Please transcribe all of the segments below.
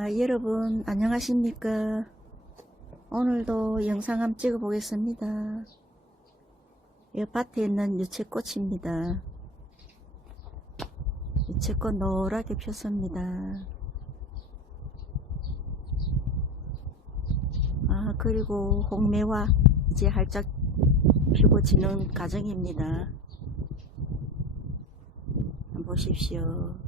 아, 여러분, 안녕하십니까? 오늘도 영상 한번 찍어 보겠습니다. 이 밭에 있는 유채꽃입니다. 유채꽃 노랗게 폈습니다. 아, 그리고 홍매화 이제 활짝 피고 지는 과정입니다. 한번 보십시오.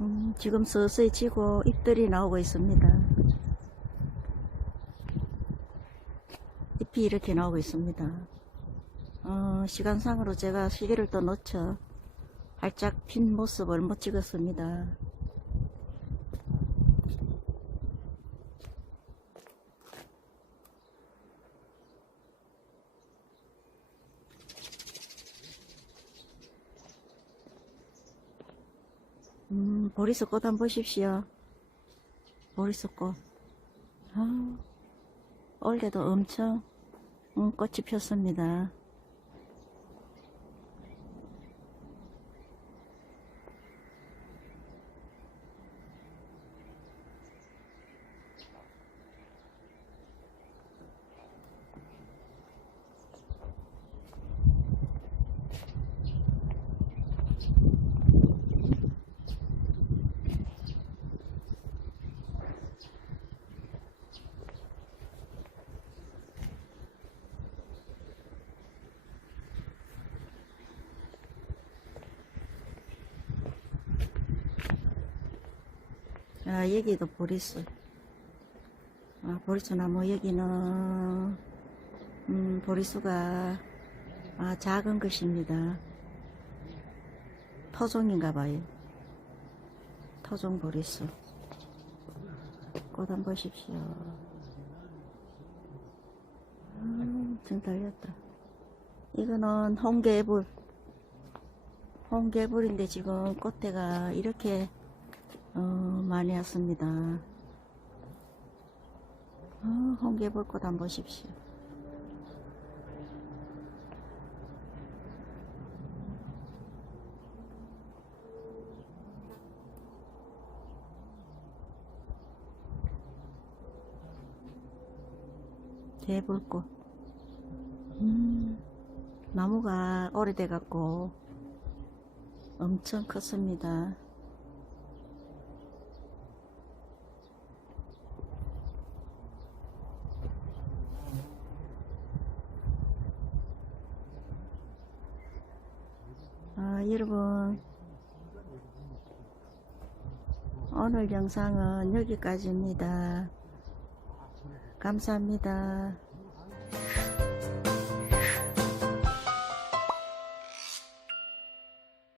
음, 지금 서서히 지고 잎들이 나오고 있습니다. 잎이 이렇게 나오고 있습니다. 어, 시간상으로 제가 시계를 또 놓쳐 활짝 핀 모습을 못 찍었습니다. 음, 보리꽃 한번 보십시오. 보리꽃. 아, 올해도 엄청 음, 꽃이 폈습니다. 아, 여기도 보리수. 아, 보리수 나무 여기는 음, 보리수가 아, 작은 것입니다. 토종인가 봐요. 토종 보리수. 꽃 한번 보십시오. 음, 등 달렸다. 이거는 홍개불. 홍개불인데 지금 꽃대가 이렇게 어, 많이 왔습니다. 어, 홍개불꽃 한번 보십시오. 개불꽃. 음, 나무가 오래돼갖고 엄청 컸습니다. 아, 여러분. 오늘 영상은 여기까지입니다. 감사합니다.